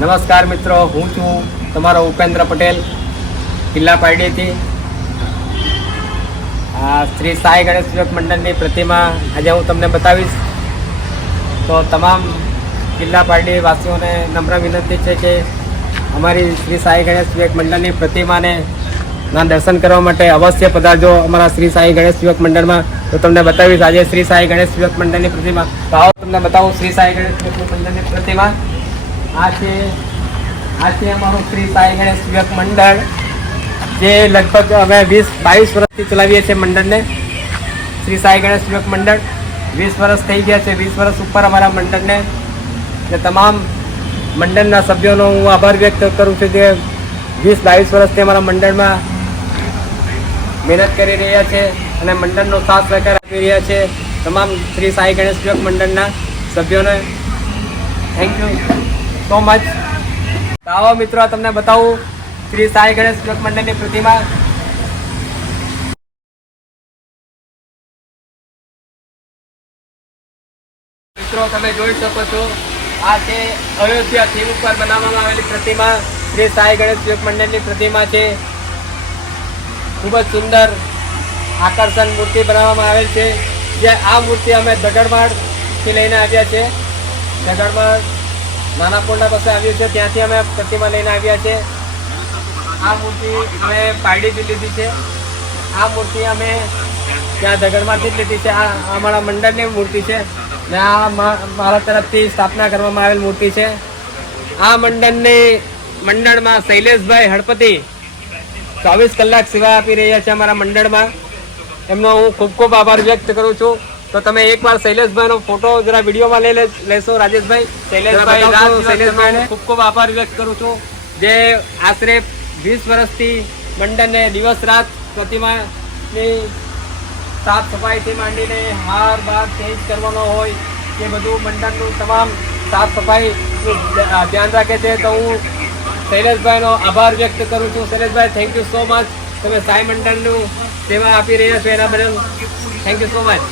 નમસ્કાર મિત્રો, હું છું તમારો ઉપેન્દ્ર પટેલ, કિલ્લા પારડીથી. આ શ્રી સાઈ ગણેશ યુવક મંડળની પ્રતિમા આજે હું તમને બતાવીશ. તો તમામ કિલ્લા પારડી વાસીઓને નમ્ર વિનંતી છે કે અમારી શ્રી સાઈ ગણેશ યુવક મંડળની પ્રતિમાને ના દર્શન કરવા માટે અવશ્ય પધારજો અમારા શ્રી સાઈ ગણેશ યુવક મંડળમાં. તો તમને બતાવીશ આજે શ્રી સાઈ ગણેશ યુવક મંડળની પ્રતિમા. તો આવો તમને બતાવું શ્રી સાઈ ગણેશ યુવક મંડળની પ્રતિમા. આ છે અમારું શ્રી સાઈ ગણેશ યુવક મંડળ, જે લગભગ અમે 20-22 વર્ષથી ચલાવીએ છીએ મંડળને. શ્રી સાઈ ગણેશ યુવક મંડળ 20 વર્ષ થઈ ગયા છે. 20 વર્ષ ઉપર અમારા મંડળને ને તમામ મંડળના સભ્યોનો હું આભાર વ્યક્ત કરું છું, જે 20-22 વર્ષથી અમારા મંડળમાં મહેનત કરી રહ્યા છે અને મંડળનો સાથ સહકાર આપી રહ્યા છે. તમામ શ્રી સાઈ ગણેશ યુવક મંડળના સભ્યોને થેન્ક યુ સો મચ. તો આવો મિત્રો, તમને બતાવું શ્રી સાઈ ગણેશ યુવક મંડળની પ્રતિમા. મિત્રો તમે જોઈ શકો છો, આ છે અયોધ્યા થીમ ઉપર બનાવવામાં આવેલી પ્રતિમા. શ્રી સાઈ ગણેશ યુવક મંડળની પ્રતિમા છે. ખૂબ જ સુંદર આકર્ષણ મૂર્તિ બનાવવામાં આવેલ છે. જે આ મૂર્તિ અમે દગડમાળથી લઈને આવ્યા છે. દગડમાળ નાના પોંડા પાસે આવ્યું છે, ત્યાંથી અમે પ્રતિમા લઈને આવ્યા છે. આ મૂર્તિ અમે પારડીથી લીધી છે. આ મૂર્તિ અમે ત્યાં દગડમાંથી જ લીધી છે. આ અમારા મંડળની મૂર્તિ છે ને આ મારા તરફથી સ્થાપના કરવામાં આવેલ મૂર્તિ છે. આ મંડળમાં શૈલેષભાઈ હળપતિ 24 કલાક સેવા આપી રહ્યા છે અમારા મંડળમાં. એમનો હું ખૂબ ખૂબ આભાર વ્યક્ત કરું છું. તો તમે એકવાર શૈલેષભાઈનો ફોટો જરા વિડીયોમાં લેશો. રાજેશભાઈ, શૈલેષભાઈને ખૂબ ખૂબ આભાર વ્યક્ત કરું છું, જે આશરે 20 વર્ષથી મંડળને દિવસ રાત પ્રતિમાની સાફ સફાઈથી માંડીને હાર બાર ચેન્જ કરવાનો હોય કે બધું મંડળનું તમામ સાફ સફાઈનું ધ્યાન રાખે છે. તો હું શૈલેષભાઈનો આભાર વ્યક્ત કરું છું. શૈલેષભાઈ, થેન્ક યુ સો મચ. તમે સાઈ મંડળનું સેવા આપી રહ્યા છો એના બદલ થેન્ક યુ સો મચ.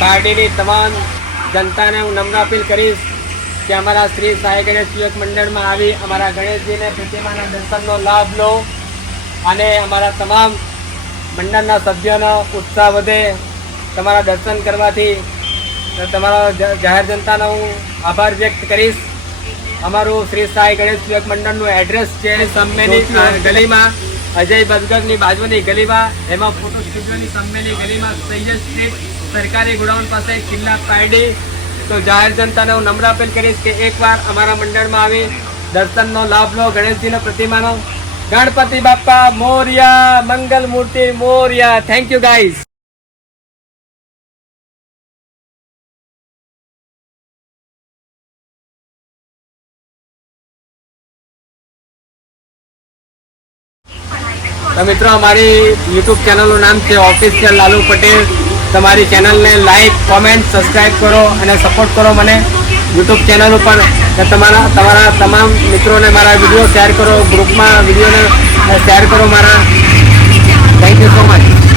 પાર્ટીની તમામ જનતાને હું નમ્ર અપીલ કરીશ કે અમારા શ્રી સાઈ ગણેશ યુવક મંડળમાં આવી અમારા ગણેશજીને પ્રતિમાના દર્શનનો લાભ લો અને અમારા તમામ મંડળના સભ્યોનો ઉત્સાહ વધે તમારા દર્શન કરવાથી. તમારા જાહેર જનતાનો હું આભાર વ્યક્ત કરીશ. અમારું શ્રી સાઈ ગણેશ યુવક મંડળનું એડ્રેસ છે સમ્મેની ગલીમાં, અજય બદગરની બાજુની ગલીમાં, એમાં ફોટો સ્ટુડિયોની સામેની ગલીમાં, સૈયદ સ્ટ્રીટ, સરકારી ગોડાઉન પાસે, કિલ્લા પારડી. તો જાહેર જનતાને હું નમ્ર અપીલ કરીશ કે એકવાર અમારા મંડળમાં આવી દર્શનનો લાભ લો ગણેશજીની પ્રતિમાનો. ગણપતિ બાપ્પા મોર્યા, મંગલ મૂર્તિ મોર્યા. Thank you guys. તો મિત્રો, અમારી યુટ્યુબ ચેનલનું નામ છે ઓફિશિયલ લાલુ પટેલ. તમારી ચેનલને લાઈક, કોમેન્ટ, સબસ્ક્રાઈબ કરો અને સપોર્ટ કરો મને યુટ્યુબ ચેનલ ઉપર. તમારા તમામ મિત્રોને મારા વિડીયો શેર કરો, ગ્રુપમાં વિડીયોને શેર કરો મારા. Thank you so much.